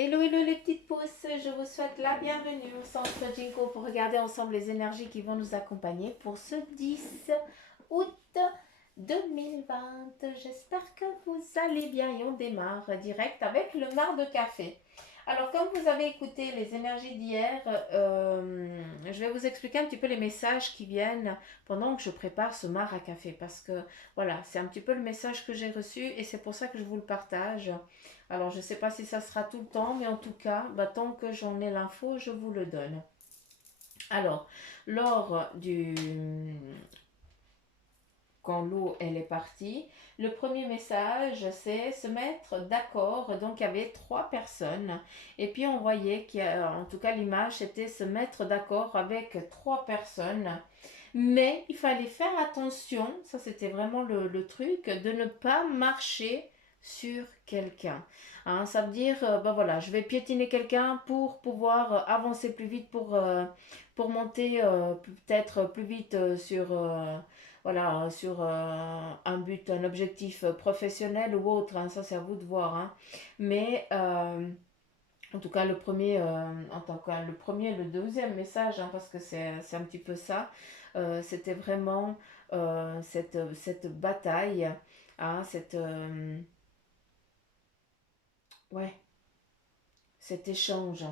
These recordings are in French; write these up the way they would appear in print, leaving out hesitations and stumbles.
Hello, hello les petites pousses, je vous souhaite la bienvenue au centre Jinko pour regarder ensemble les énergies qui vont nous accompagner pour ce 10 août 2020. J'espère que vous allez bien et on démarre direct avec le mar de café. Alors comme vous avez écouté les énergies d'hier, je vais vous expliquer un petit peu les messages qui viennent pendant que je prépare ce mar à café parce que voilà, c'est un petit peu le message que j'ai reçu et c'est pour ça que je vous le partage. Alors, je ne sais pas si ça sera tout le temps, mais en tout cas, tant que j'en ai l'info, je vous le donne. Alors, lors du... Quand l'eau, elle est partie, le premier message, c'est se mettre d'accord. Donc, il y avait trois personnes. Et puis, on voyait en tout cas, l'image, c'était se mettre d'accord avec trois personnes. Mais il fallait faire attention, ça c'était vraiment le truc, de ne pas marcher sur quelqu'un. Hein, ça veut dire, voilà, je vais piétiner quelqu'un pour pouvoir avancer plus vite, pour monter peut-être plus vite voilà, sur un but, un objectif professionnel ou autre. Hein, ça c'est à vous de voir. Hein. Mais en tout cas, le premier et le deuxième message, hein, parce que c'est un petit peu ça, c'était vraiment cette bataille, hein, ouais, cet échange,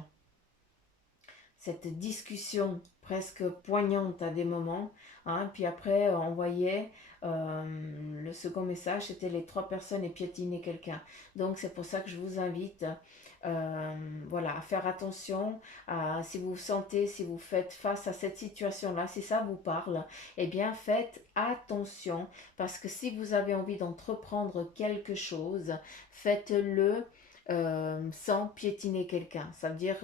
cette discussion presque poignante à des moments. Hein, puis après, on voyait le second message, c'était les trois personnes et piétiner quelqu'un. Donc c'est pour ça que je vous invite euh, voilà, à faire attention si vous sentez, si vous faites face à cette situation-là, si ça vous parle, eh bien faites attention parce que si vous avez envie d'entreprendre quelque chose, faites-le sans piétiner quelqu'un, ça veut dire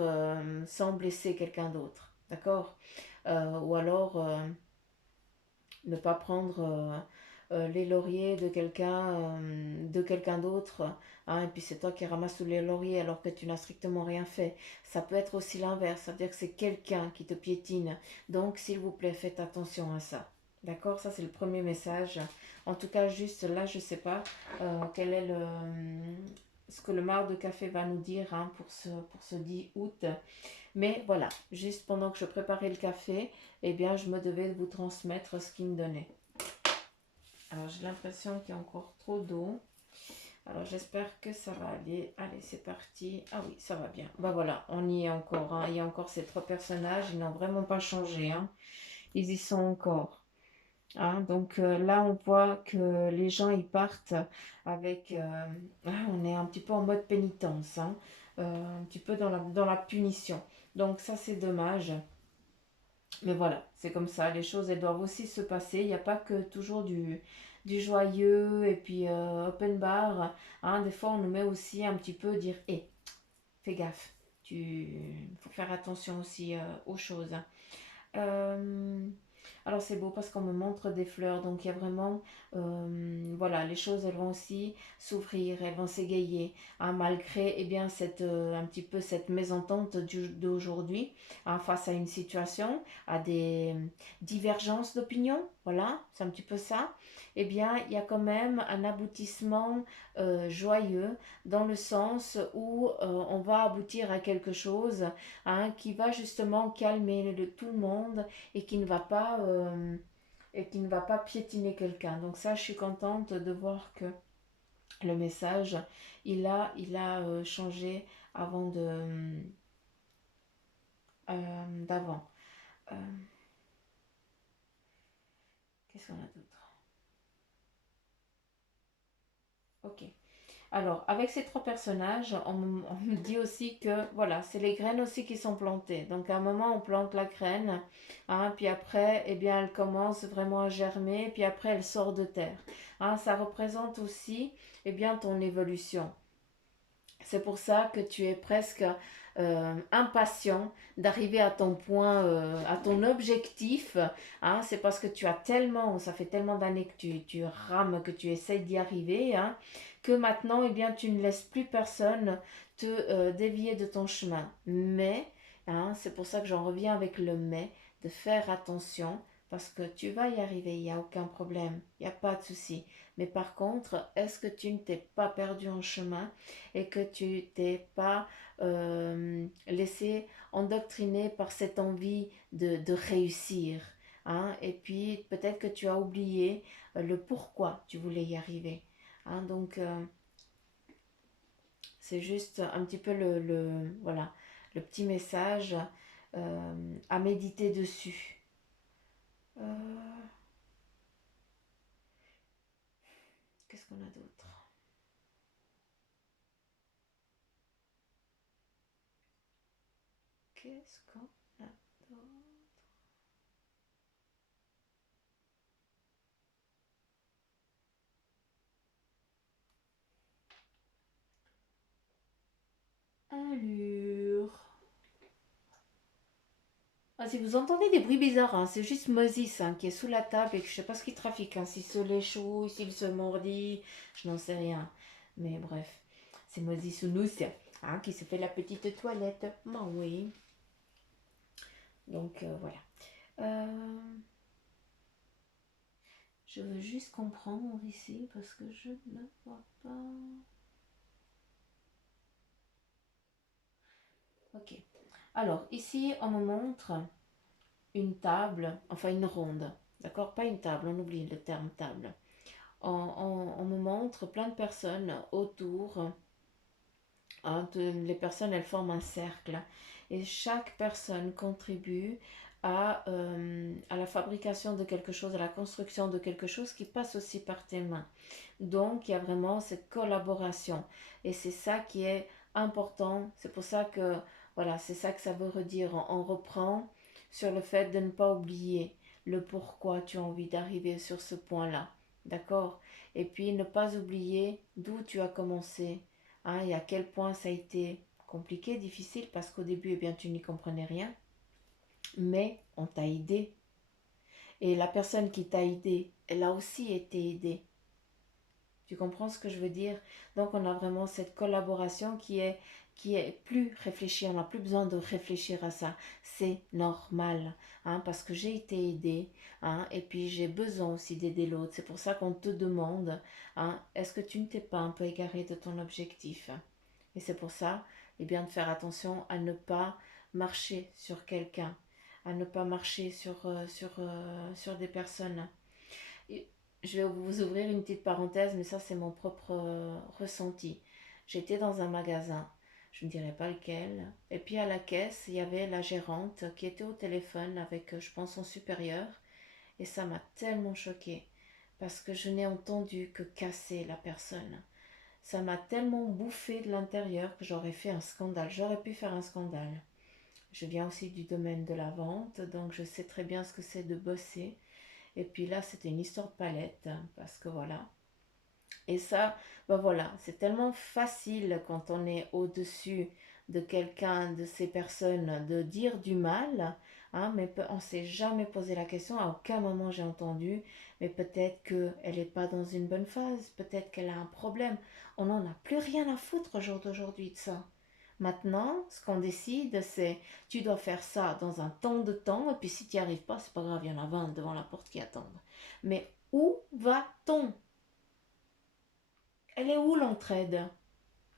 sans blesser quelqu'un d'autre, d'accord. Ou alors ne pas prendre les lauriers de quelqu'un d'autre, hein, et puis c'est toi qui ramasses tous les lauriers alors que tu n'as strictement rien fait. Ça peut être aussi l'inverse, ça veut dire que c'est quelqu'un qui te piétine. Donc s'il vous plaît, faites attention à ça. D'accord, ça c'est le premier message. En tout cas, juste là, je ne sais pas quel est ce que le mar de café va nous dire hein, pour ce 10 août. Mais voilà, juste pendant que je préparais le café, eh bien, je me devais de vous transmettre ce qu'il me donnait. Alors, j'ai l'impression qu'il y a encore trop d'eau. Alors, j'espère que ça va aller. Allez, c'est parti. Ah oui, ça va bien. Bah voilà, on y est encore. Hein. Il y a encore ces trois personnages. Ils n'ont vraiment pas changé. Hein. Ils y sont encore. Hein. Donc là, on voit que les gens, ils partent avec... on est un petit peu en mode pénitence. Hein. Un petit peu dans la punition. Donc ça, c'est dommage. Mais voilà, c'est comme ça, les choses elles doivent aussi se passer. Il n'y a pas que toujours du joyeux et puis open bar. Hein. Des fois, on nous met aussi un petit peu dire hé, fais gaffe, tu faut faire attention aussi aux choses. Hein. Euh, alors c'est beau parce qu'on me montre des fleurs, donc il y a vraiment, voilà, les choses elles vont aussi s'ouvrir, elles vont s'égayer, hein, malgré eh bien un petit peu cette mésentente d'aujourd'hui, hein, face à une situation, à des divergences d'opinion, voilà, c'est un petit peu ça. Eh bien il y a quand même un aboutissement joyeux dans le sens où on va aboutir à quelque chose hein, qui va justement calmer tout le monde et qui ne va pas piétiner quelqu'un. Donc ça, je suis contente de voir que le message, il a changé avant d'avant. Euh, Qu'est-ce qu'on a d'autre? Ok. Alors, avec ces trois personnages, on me dit aussi que voilà, c'est les graines aussi qui sont plantées. Donc, à un moment, on plante la graine, hein, puis après, eh bien, elle commence vraiment à germer, puis après, elle sort de terre. Hein, ça représente aussi, eh bien, ton évolution. C'est pour ça que tu es presque impatient d'arriver à ton point, à ton objectif. Hein. C'est parce que tu as tellement, ça fait tellement d'années que tu rames, que tu essayes d'y arriver, hein, que maintenant, eh bien, tu ne laisses plus personne te dévier de ton chemin. Mais, hein, c'est pour ça que j'en reviens avec le mais, de faire attention parce que tu vas y arriver, il n'y a aucun problème, il n'y a pas de souci. Mais par contre, est-ce que tu ne t'es pas perdu en chemin et que tu t'es pas laissé endoctriner par cette envie de réussir, hein? Et puis peut-être que tu as oublié le pourquoi tu voulais y arriver, hein? Donc c'est juste un petit peu voilà, le petit message à méditer dessus. Euh, Qu'est-ce qu'on a d'autre? Qu'est-ce qu'on a d'autre? Allure. Ah, si vous entendez des bruits bizarres, hein, c'est juste Moses hein, qui est sous la table et que je sais pas ce qu'il trafique. Hein, s'il se l'échoue, s'il se mordit, je n'en sais rien. Mais bref, c'est Moses ou nous hein, qui se fait la petite toilette. Ben oui. Donc voilà. Euh, je veux juste comprendre ici parce que je ne vois pas. Ok. Alors ici, on me montre une table, enfin une ronde. D'accord? Pas une table, on oublie le terme table. On me montre plein de personnes autour. Hein, les personnes, elles forment un cercle. Et chaque personne contribue à la fabrication de quelque chose, à la construction de quelque chose qui passe aussi par tes mains. Donc, il y a vraiment cette collaboration. Et c'est ça qui est important. C'est pour ça que, voilà, c'est ça que ça veut redire. On reprend sur le fait de ne pas oublier le pourquoi tu as envie d'arriver sur ce point-là. D'accord? Et puis, ne pas oublier d'où tu as commencé, hein, et à quel point ça a été compliqué, difficile, parce qu'au début, eh bien, tu n'y comprenais rien. Mais on t'a aidé. Et la personne qui t'a aidé, elle a aussi été aidée. Tu comprends ce que je veux dire? Donc on a vraiment cette collaboration qui est plus réfléchie. On n'a plus besoin de réfléchir à ça. C'est normal, hein, parce que j'ai été aidée, hein, et puis j'ai besoin aussi d'aider l'autre. C'est pour ça qu'on te demande, hein, est-ce que tu ne t'es pas un peu égaré de ton objectif? Et c'est pour ça, eh bien, de faire attention à ne pas marcher sur quelqu'un, à ne pas marcher sur des personnes. Et je vais vous ouvrir une petite parenthèse, mais ça c'est mon propre ressenti. J'étais dans un magasin, je ne dirais pas lequel, et puis à la caisse, il y avait la gérante qui était au téléphone avec, je pense, son supérieur, et ça m'a tellement choquée, parce que je n'ai entendu que casser la personne. Ça m'a tellement bouffé de l'intérieur que j'aurais fait un scandale. J'aurais pu faire un scandale. Je viens aussi du domaine de la vente, donc je sais très bien ce que c'est de bosser. Et puis là, c'était une histoire de palette, parce que voilà. Et ça, ben voilà, c'est tellement facile quand on est au-dessus de quelqu'un, de ces personnes, de dire du mal, hein, mais on ne s'est jamais posé la question, à aucun moment j'ai entendu, mais peut-être qu'elle n'est pas dans une bonne phase, peut-être qu'elle a un problème. On n'en a plus rien à foutre au jour d'aujourd'hui de ça. Maintenant, ce qu'on décide, c'est tu dois faire ça dans un temps de temps, et puis si tu n'y arrives pas, c'est pas grave, il y en a 20 devant la porte qui attendent. Mais où va-t-on? Elle est où l'entraide?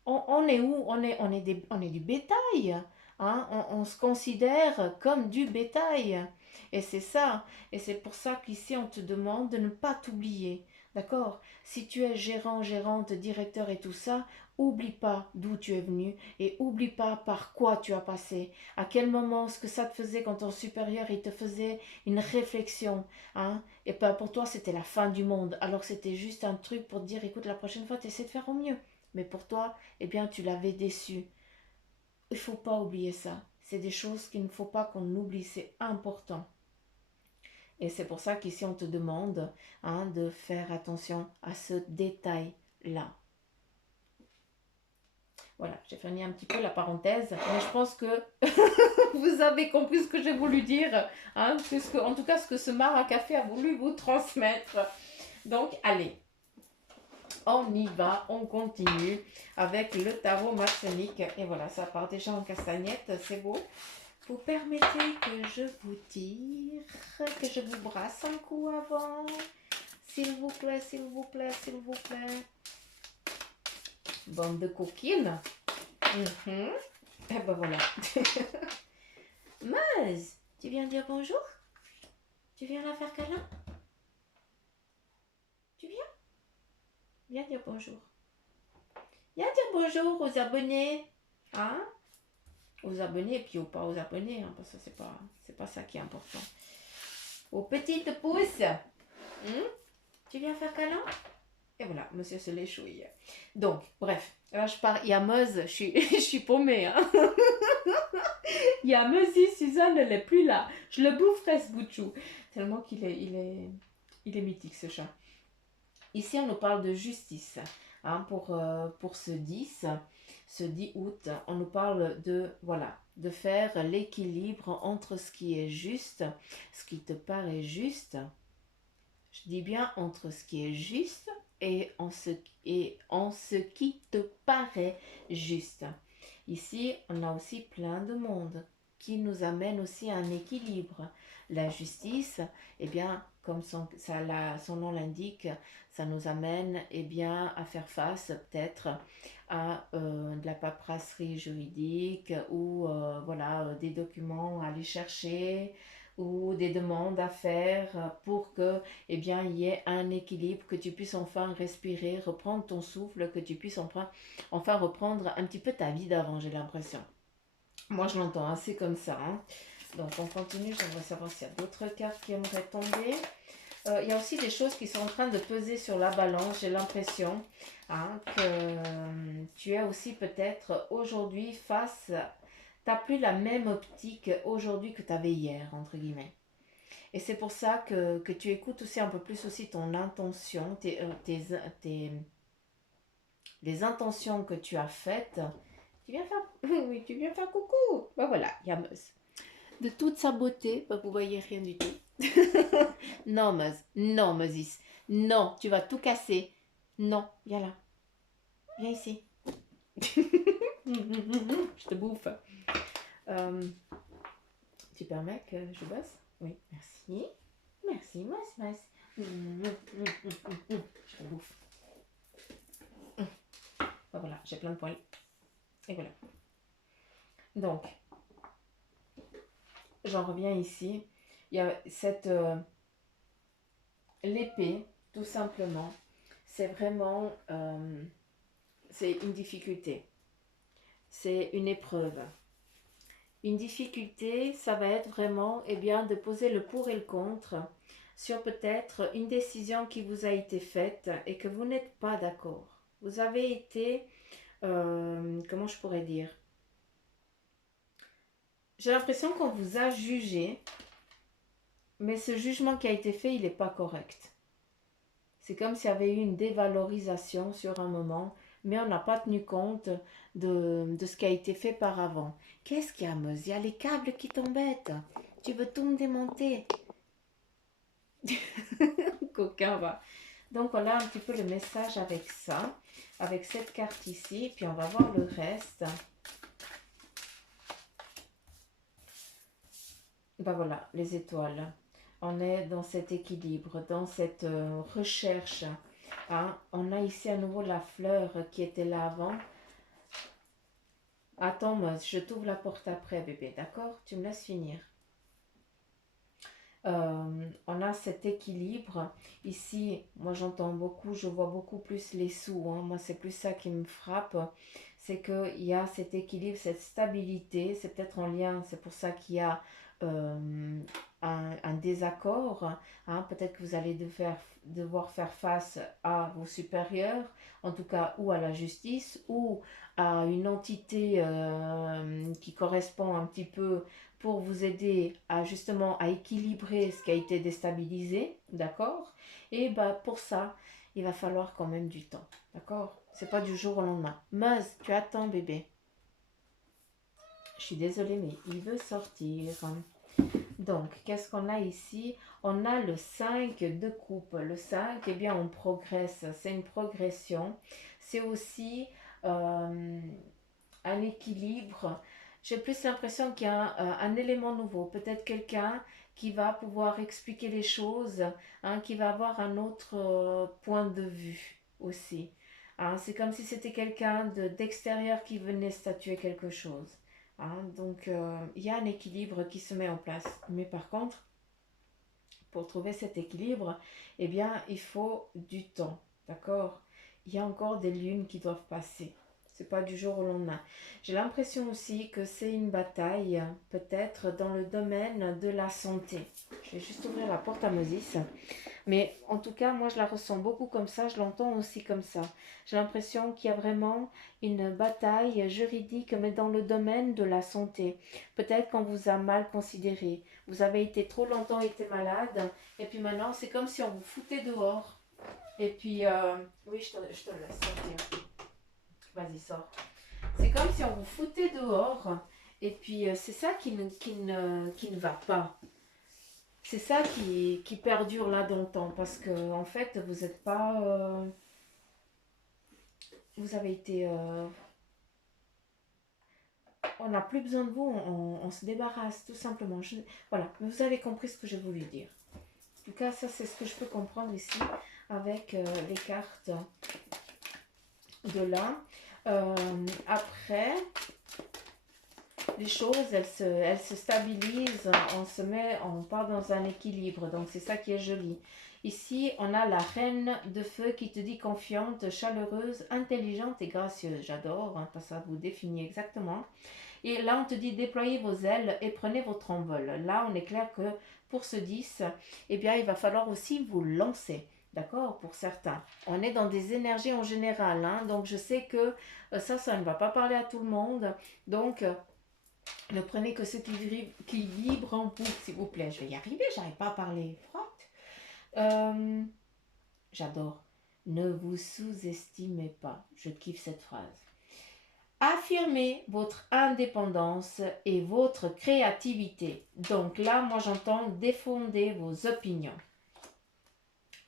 On est où? On est du bétail. Hein? On se considère comme du bétail. Et c'est ça. Et c'est pour ça qu'ici, on te demande de ne pas t'oublier. D'accord? Si tu es gérant, gérante, directeur et tout ça, oublie pas d'où tu es venu et oublie pas par quoi tu as passé. À quel moment, ce que ça te faisait quand ton supérieur, il te faisait une réflexion. Hein? Et pas pour toi, c'était la fin du monde. Alors c'était juste un truc pour te dire, écoute, la prochaine fois, tu essaies de faire au mieux. Mais pour toi, eh bien, tu l'avais déçu. Il ne faut pas oublier ça. C'est des choses qu'il ne faut pas qu'on oublie, c'est important. Et c'est pour ça qu'ici, on te demande, hein, de faire attention à ce détail-là. Voilà, j'ai fini un petit peu la parenthèse, mais je pense que vous avez compris ce que j'ai voulu dire, hein, en tout cas ce que ce Maracafé a voulu vous transmettre. Donc, allez, on y va, on continue avec le tarot maçonnique. Et voilà, ça part déjà en castagnette, c'est beau. Vous permettez que je vous tire, que je vous brasse un coup avant. S'il vous plaît, s'il vous plaît, s'il vous plaît. Bande de coquines. Et ben voilà. Meuse, tu viens dire bonjour? Tu viens la faire câlin? Tu viens? Viens dire bonjour. Viens dire bonjour aux abonnés. Hein? Aux abonnés, puis ou pas aux abonnés, hein, parce que c'est pas ça qui est important. Aux petites pousses. Tu viens faire câlin? Et voilà, monsieur se l'échouille. Donc, bref, là je pars. Il y a Meuse, je suis paumée. Hein. Il y a Meusie, Suzanne, elle n'est plus là. Je le boufferai ce bout de chou. Tellement qu'il est, il est mythique ce chat. Ici, on nous parle de justice. Hein, pour ce 10 août, on nous parle de, voilà, de faire l'équilibre entre ce qui est juste, ce qui te paraît juste. Je dis bien entre ce qui est juste et en ce qui te paraît juste. Ici, on a aussi plein de monde qui nous amène aussi à un équilibre. La justice, eh bien, comme son nom l'indique, ça nous amène eh bien, à faire face peut-être à de la paperasserie juridique ou voilà, des documents à aller chercher ou des demandes à faire pour que eh bien, il y ait un équilibre, que tu puisses enfin respirer, reprendre ton souffle, que tu puisses enfin reprendre un petit peu ta vie d'avant, j'ai l'impression. Moi, je l'entends assez comme ça. Hein. Donc, on continue. J'aimerais savoir s'il y a d'autres cartes qui aimeraient tomber. Il y a aussi des choses qui sont en train de peser sur la balance. J'ai l'impression hein, que tu es aussi peut-être aujourd'hui face... Tu n'as plus la même optique aujourd'hui que tu avais hier, entre guillemets. Et c'est pour ça que tu écoutes aussi un peu plus aussi ton intention, les intentions que tu as faites. Tu viens faire, oui, tu viens faire coucou. Ben voilà, il y a Meuse. De toute sa beauté, ben vous voyez rien du tout. Non, Meuse, non, Meusis. Non, tu vas tout casser. Non, viens là. Viens ici. Je te bouffe. Tu permets que je bosse? Oui, merci. Merci, Meuse. Je te bouffe. Ben voilà, j'ai plein de poils. Et voilà. Donc, j'en reviens ici. Il y a cette... l'épée, tout simplement, c'est vraiment... c'est une difficulté. C'est une épreuve. Une difficulté, ça va être vraiment eh bien, de poser le pour et le contre sur peut-être une décision qui vous a été faite et que vous n'êtes pas d'accord. Vous avez été... comment je pourrais dire? J'ai l'impression qu'on vous a jugé, mais ce jugement qui a été fait, il n'est pas correct. C'est comme s'il y avait eu une dévalorisation sur un moment, mais on n'a pas tenu compte de ce qui a été fait par avant. Qu'est-ce qu'il y a, Meuse? Il y a les câbles qui t'embêtent. Tu veux tout me démonter. Coquin, va. Donc voilà un petit peu le message avec ça, avec cette carte ici, puis on va voir le reste. Ben voilà, les étoiles. On est dans cet équilibre, dans cette recherche. Hein. On a ici à nouveau la fleur qui était là avant. Attends, Meuse, je t'ouvre la porte après, bébé, d'accord? Tu me laisses finir. On a cet équilibre. Ici, moi j'entends beaucoup, je vois beaucoup plus les sous. Hein. Moi, c'est plus ça qui me frappe. C'est qu'il y a cet équilibre, cette stabilité. C'est peut-être en lien, c'est pour ça qu'il y a un désaccord. Hein. Peut-être que vous allez devoir faire face à vos supérieurs, en tout cas, ou à la justice, ou à une entité qui correspond un petit peu pour vous aider à justement à équilibrer ce qui a été déstabilisé, d'accord? Et bah pour ça, il va falloir quand même du temps, d'accord? C'est pas du jour au lendemain. Meuse, tu attends bébé. Je suis désolée mais il veut sortir. Donc, qu'est-ce qu'on a ici? On a le 5 de coupe. Le 5, eh bien on progresse, c'est une progression. C'est aussi un équilibre. j'ai plus l'impression qu'il y a un élément nouveau. Peut-être quelqu'un qui va pouvoir expliquer les choses, hein, qui va avoir un autre point de vue aussi. Hein, c'est comme si c'était quelqu'un d'extérieur qui venait statuer quelque chose. Hein, donc, il y a un équilibre qui se met en place. Mais par contre, pour trouver cet équilibre, eh bien, il faut du temps. D'accord? Il y a encore des lunes qui doivent passer. C'est pas du jour au lendemain. J'ai l'impression aussi que c'est une bataille, peut-être dans le domaine de la santé. Je vais juste ouvrir la porte à Moses. Mais en tout cas, moi, je la ressens beaucoup comme ça, je l'entends aussi comme ça. J'ai l'impression qu'il y a vraiment une bataille juridique, mais dans le domaine de la santé. Peut-être qu'on vous a mal considéré. Vous avez été trop longtemps été malade, et puis maintenant, c'est comme si on vous foutait dehors. Et puis, oui, je te laisse sortir. Vas-y, sors. C'est comme si on vous foutait dehors, et puis c'est ça qui ne va pas. C'est ça qui perdure là dans le temps, parce que en fait, vous n'êtes pas... vous avez été... on n'a plus besoin de vous, on se débarrasse tout simplement. Voilà, vous avez compris ce que j'ai voulu dire. En tout cas, ça c'est ce que je peux comprendre ici avec les cartes de là. Après, les choses, elles se stabilisent, on part dans un équilibre, donc c'est ça qui est joli. Ici, on a la reine de feu qui te dit confiante, chaleureuse, intelligente et gracieuse. J'adore, hein, parce que ça vous définit exactement. Et là, on te dit déployez vos ailes et prenez votre envol. Là, on est clair que pour ce 10, eh bien, il va falloir aussi vous lancer. D'accord? Pour certains. On est dans des énergies en général. Hein, donc, je sais que ça ne va pas parler à tout le monde. Donc, ne prenez que ce qui vibre en vous, s'il vous plaît. Je vais y arriver, j'arrive pas à parler. J'adore. Ne vous sous-estimez pas. Je kiffe cette phrase. Affirmez votre indépendance et votre créativité. Donc là, moi j'entends défendez vos opinions.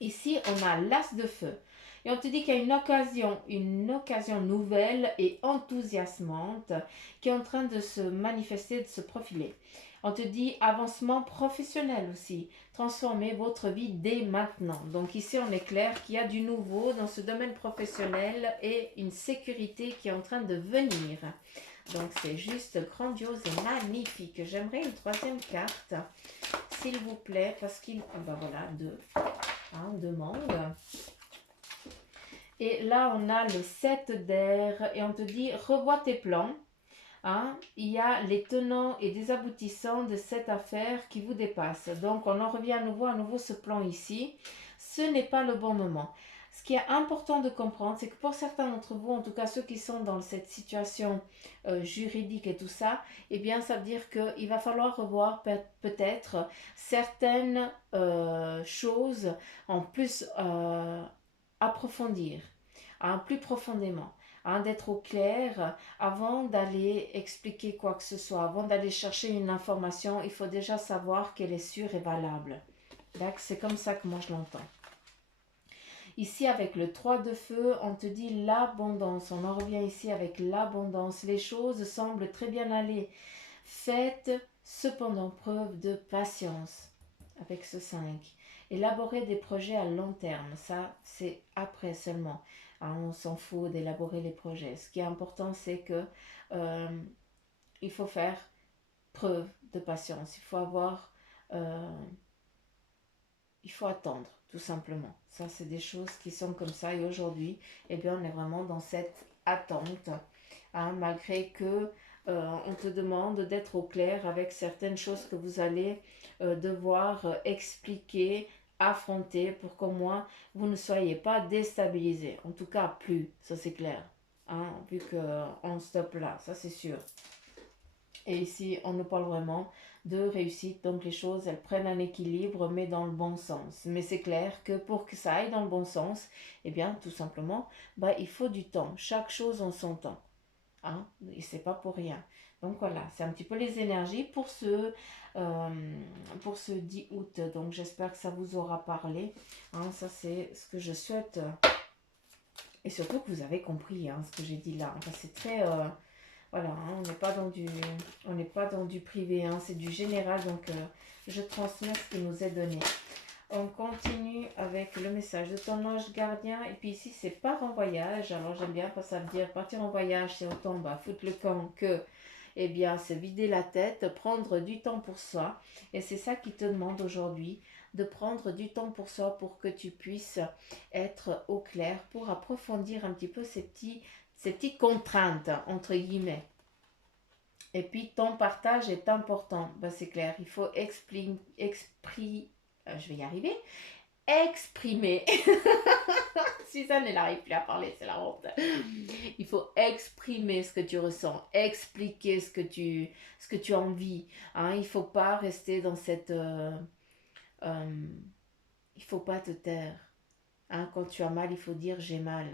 Ici, on a l'as de feu. Et on te dit qu'il y a une occasion nouvelle et enthousiasmante qui est en train de se manifester, de se profiler. On te dit avancement professionnel aussi. Transformez votre vie dès maintenant. Donc ici, on est clair qu'il y a du nouveau dans ce domaine professionnel et une sécurité qui est en train de venir. Donc c'est juste grandiose et magnifique. J'aimerais une troisième carte, s'il vous plaît, parce qu'il... ben voilà, deux. Hein, demande. Et là, on a le 7 d'air et on te dit revois tes plans. Hein, il y a les tenants et des aboutissants de cette affaire qui vous dépassent. Donc, on en revient à nouveau ce plan ici. Ce n'est pas le bon moment. Ce qui est important de comprendre, c'est que pour certains d'entre vous, en tout cas ceux qui sont dans cette situation juridique et tout ça, eh bien, ça veut dire qu'il va falloir revoir peut-être certaines choses en plus approfondir, hein, plus profondément. Hein, d'être au clair avant d'aller expliquer quoi que ce soit, avant d'aller chercher une information, il faut déjà savoir qu'elle est sûre et valable. C'est comme ça que moi je l'entends. Ici avec le 3 de feu, on te dit l'abondance. On en revient ici avec l'abondance. Les choses semblent très bien aller. Faites cependant preuve de patience avec ce 5. Élaborer des projets à long terme, ça c'est après seulement. Hein, on s'en fout d'élaborer les projets. Ce qui est important, c'est que il faut faire preuve de patience. Il faut attendre, tout simplement. Ça, c'est des choses qui sont comme ça. Et aujourd'hui, eh bien, on est vraiment dans cette attente. Hein, malgré que on te demande d'être au clair avec certaines choses que vous allez devoir expliquer, affronter pour qu'au moins vous ne soyez pas déstabilisé. En tout cas, plus, ça c'est clair. Hein, vu qu'on stoppe là, ça c'est sûr. Et ici, on nous parle vraiment de réussite. Donc les choses, elles prennent un équilibre, mais dans le bon sens. Mais c'est clair que pour que ça aille dans le bon sens, eh bien, tout simplement, bah, il faut du temps. Chaque chose en son temps. Hein, et c'est pas pour rien. Donc voilà, c'est un petit peu les énergies pour ce 10 août. Donc j'espère que ça vous aura parlé. Hein, ça c'est ce que je souhaite. Et surtout que vous avez compris hein, ce que j'ai dit là. Enfin, c'est très... Voilà, hein, on n'est pas dans du privé, hein, c'est du général, donc je transmets ce qui nous est donné. On continue avec le message de ton ange gardien. Et puis ici, c'est part en voyage. Alors j'aime bien, ça veut dire partir en voyage, c'est autant foutre le camp que, eh bien, se vider la tête, prendre du temps pour soi. Et c'est ça qui te demande aujourd'hui, de prendre du temps pour soi pour que tu puisses être au clair, pour approfondir un petit peu ces petites contraintes, entre guillemets. Et puis ton partage est important, ben, c'est clair, il faut je vais y arriver, exprimer. Suzanne, elle n'arrive plus à parler, c'est la honte. Il faut exprimer ce que tu ressens, expliquer ce que tu as envie. Hein. Il ne faut pas rester dans cette... euh, il ne faut pas te taire. Hein. Quand tu as mal, il faut dire j'ai mal.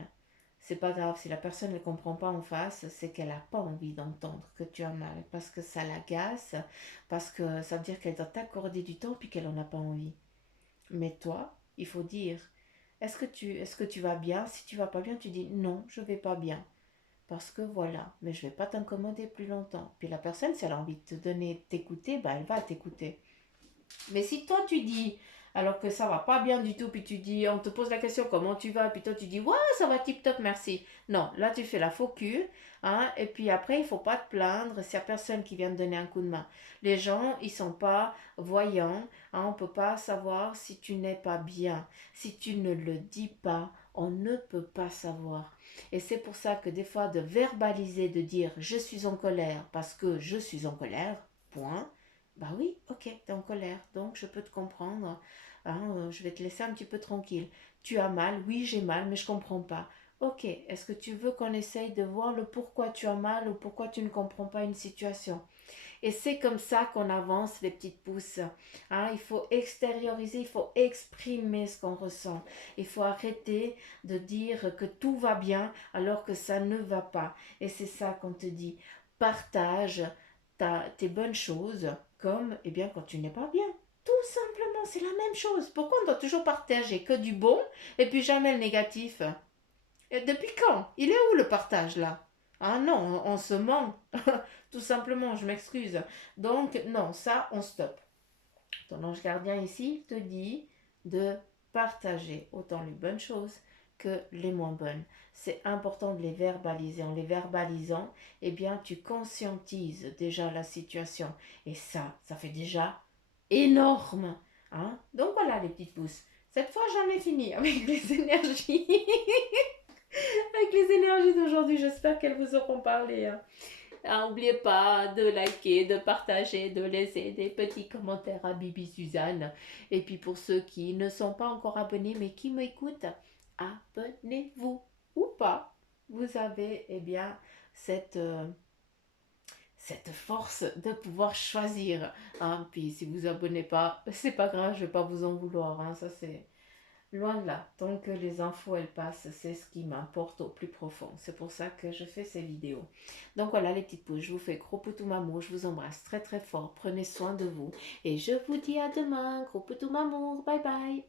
C'est pas grave, si la personne ne comprend pas en face, c'est qu'elle n'a pas envie d'entendre que tu as mal, parce que ça l'agace, parce que ça veut dire qu'elle doit t'accorder du temps puis qu'elle n'en a pas envie. Mais toi, il faut dire, est-ce que tu vas bien? Si tu vas pas bien, tu dis non, je vais pas bien. Parce que voilà, mais je vais pas t'incommoder plus longtemps. Puis la personne, si elle a envie de te donner, t'écouter, bah elle va t'écouter. Mais si toi tu dis, alors que ça va pas bien du tout, puis tu dis, on te pose la question comment tu vas, puis toi tu dis, ouais, ça va tip top, merci. Non, là tu fais la faux cul, hein, et puis après il faut pas te plaindre s'il y a personne qui vient te donner un coup de main. Les gens, ils sont pas voyants, hein, on peut pas savoir si tu n'es pas bien. Si tu ne le dis pas, on ne peut pas savoir. Et c'est pour ça que des fois de verbaliser, de dire je suis en colère parce que je suis en colère, point. Bah oui, ok, t'es en colère, donc je peux te comprendre. Hein, je vais te laisser un petit peu tranquille. Tu as mal, oui j'ai mal, mais je comprends pas. Ok, est-ce que tu veux qu'on essaye de voir le pourquoi tu as mal ou pourquoi tu ne comprends pas une situation? Et c'est comme ça qu'on avance les petites pousses. Hein, il faut extérioriser, il faut exprimer ce qu'on ressent. Il faut arrêter de dire que tout va bien alors que ça ne va pas. Et c'est ça qu'on te dit. Partage tes bonnes choses comme eh bien, quand tu n'es pas bien. Tout simplement, c'est la même chose. Pourquoi on doit toujours partager que du bon et puis jamais le négatif? Et depuis quand? Il est où le partage là? Ah non, on se ment. Tout simplement, je m'excuse. Donc, non, ça, on stoppe. Ton ange gardien ici te dit de partager autant les bonnes choses que les moins bonnes. C'est important de les verbaliser. En les verbalisant, eh bien, tu conscientises déjà la situation. Et ça fait déjà énorme. Hein. Donc voilà les petites pousses. Cette fois, j'en ai fini avec les énergies. Avec les énergies d'aujourd'hui, j'espère qu'elles vous auront parlé. Hein. N'oubliez pas de liker, de partager, de laisser des petits commentaires à Bibi Suzanne. Et puis pour ceux qui ne sont pas encore abonnés mais qui m'écoutent, abonnez-vous ou pas. Vous avez eh bien cette force de pouvoir choisir. Hein. Puis si vous abonnez pas, c'est pas grave, je vais pas vous en vouloir. Hein. Ça c'est loin de là, tant que les infos elles passent, c'est ce qui m'importe au plus profond. C'est pour ça que je fais ces vidéos. Donc voilà les petites pouces, je vous fais gros poutou mamour, je vous embrasse très très fort, prenez soin de vous et je vous dis à demain, gros poutou mamour, bye bye.